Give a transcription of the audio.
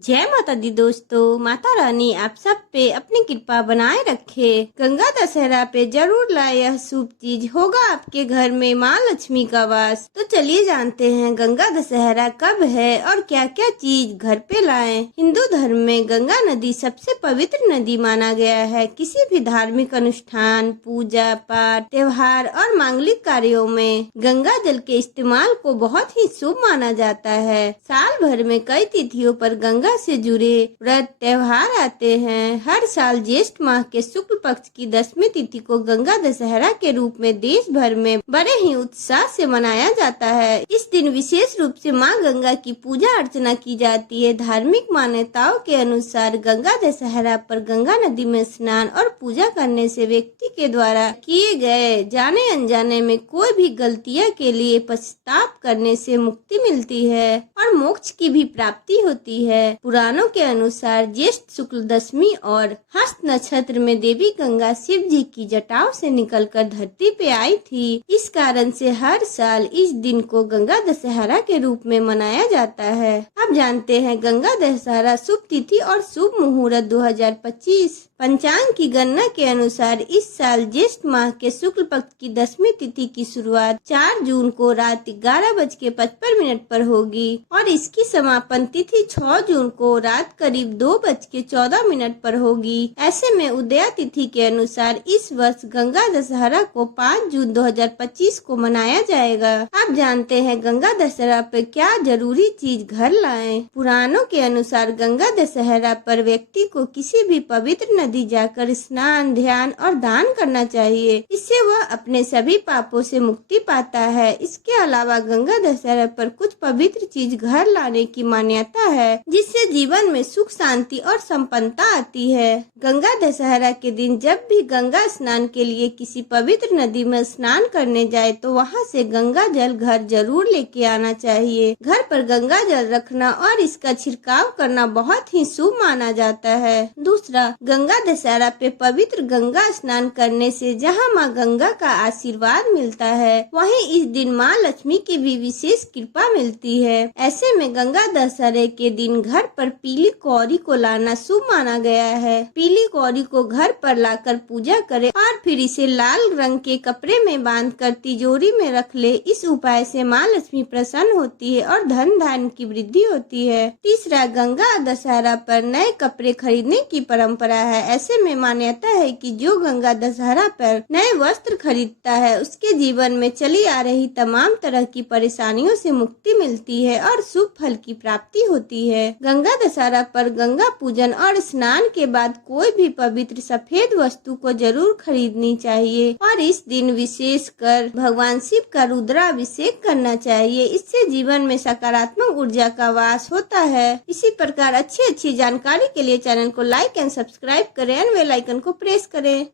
जय माता दी दोस्तों। माता रानी आप सब पे अपनी कृपा बनाए रखे। गंगा दशहरा पे जरूर लाए यह शुभ चीज, होगा आपके घर में माँ लक्ष्मी का वास। तो चलिए जानते हैं गंगा दशहरा कब है और क्या क्या चीज घर पे लाएं। हिंदू धर्म में गंगा नदी सबसे पवित्र नदी माना गया है। किसी भी धार्मिक अनुष्ठान, पूजा पाठ, त्योहार और मांगलिक कार्यों में गंगा जल के इस्तेमाल को बहुत ही शुभ माना जाता है। साल भर में कई तिथियों पर गंगा से जुड़े व्रत त्योहार आते हैं। हर साल ज्येष्ठ माह के शुक्ल पक्ष की 10वीं तिथि को गंगा दशहरा के रूप में देश भर में बड़े ही उत्साह से मनाया जाता है। इस दिन विशेष रूप से मां गंगा की पूजा अर्चना की जाती है। धार्मिक मान्यताओं के अनुसार गंगा दशहरा पर गंगा नदी में स्नान और पूजा करने से व्यक्ति के द्वारा किए गए जाने अनजाने में कोई भी गलतियां के लिए पश्चाताप करने से मुक्ति मिलती है और मोक्ष की भी प्राप्ति होती है। पुराणों के अनुसार ज्येष्ठ शुक्ल दशमी और हस्त नक्षत्र में देवी गंगा शिव जी की जटाओं से निकलकर धरती पे आई थी। इस कारण से हर साल इस दिन को गंगा दशहरा के रूप में मनाया जाता है। अब जानते हैं गंगा दशहरा शुभ तिथि और शुभ मुहूर्त 2025। पंचांग की गणना के अनुसार इस साल ज्येष्ठ माह के शुक्ल पक्ष की 10वीं तिथि की शुरुआत 4 जून को रात 11:55 पर होगी और इसकी समापन तिथि 6 जून को रात करीब 2:14 पर होगी। ऐसे में उदया तिथि के अनुसार इस वर्ष गंगा दशहरा को 5 जून 2025 को मनाया जाएगा। अब जानते हैं गंगा दशहरा पर क्या जरूरी चीज घर लाएं। पुराणों के अनुसार गंगा दशहरा पर व्यक्ति को किसी भी पवित्र नदी जाकर स्नान, ध्यान और दान करना चाहिए। इससे वह अपने सभी पापों से मुक्ति पाता है। इसके अलावा गंगा दशहरा पर कुछ पवित्र चीज घर लाने की मान्यता है, जिससे जीवन में सुख, शांति और संपन्नता आती है। गंगा दशहरा के दिन जब भी गंगा स्नान के लिए किसी पवित्र नदी में स्नान करने जाए तो वहां से गंगा जल घर जरूर लेके आना चाहिए। घर पर गंगा जल रखना और इसका छिड़काव करना बहुत ही शुभ माना जाता है। दूसरा, गंगा दशहरा पे पवित्र गंगा स्नान करने से जहां माँ गंगा का आशीर्वाद मिलता है, वहीं इस दिन माँ लक्ष्मी की भी विशेष कृपा मिलती है। ऐसे में गंगा दशहरे के दिन घर पर पीली कौड़ी को लाना शुभ माना गया है। पीली कौड़ी को घर पर लाकर पूजा करें और फिर इसे लाल रंग के कपड़े में बांधकर तिजोरी में रख ले। इस उपाय से माँ लक्ष्मी प्रसन्न होती है और धन धान्य की वृद्धि होती है। तीसरा, गंगा दशहरा पर नए कपड़े खरीदने की परंपरा है। ऐसे में मान्यता है कि जो गंगा दशहरा पर नए वस्त्र खरीदता है उसके जीवन में चली आ रही तमाम तरह की परेशानियों से मुक्ति मिलती है और शुभ फल की प्राप्ति होती है। गंगा दशहरा पर गंगा पूजन और स्नान के बाद कोई भी पवित्र सफेद वस्तु को जरूर खरीदनी चाहिए और इस दिन विशेष कर भगवान शिव का रुद्राभिषेक करना चाहिए। इससे जीवन में सकारात्मक ऊर्जा का वास होता है। इसी प्रकार अच्छी जानकारी के लिए चैनल को लाइक एंड सब्सक्राइब करें और बेल आइकन को प्रेस करें।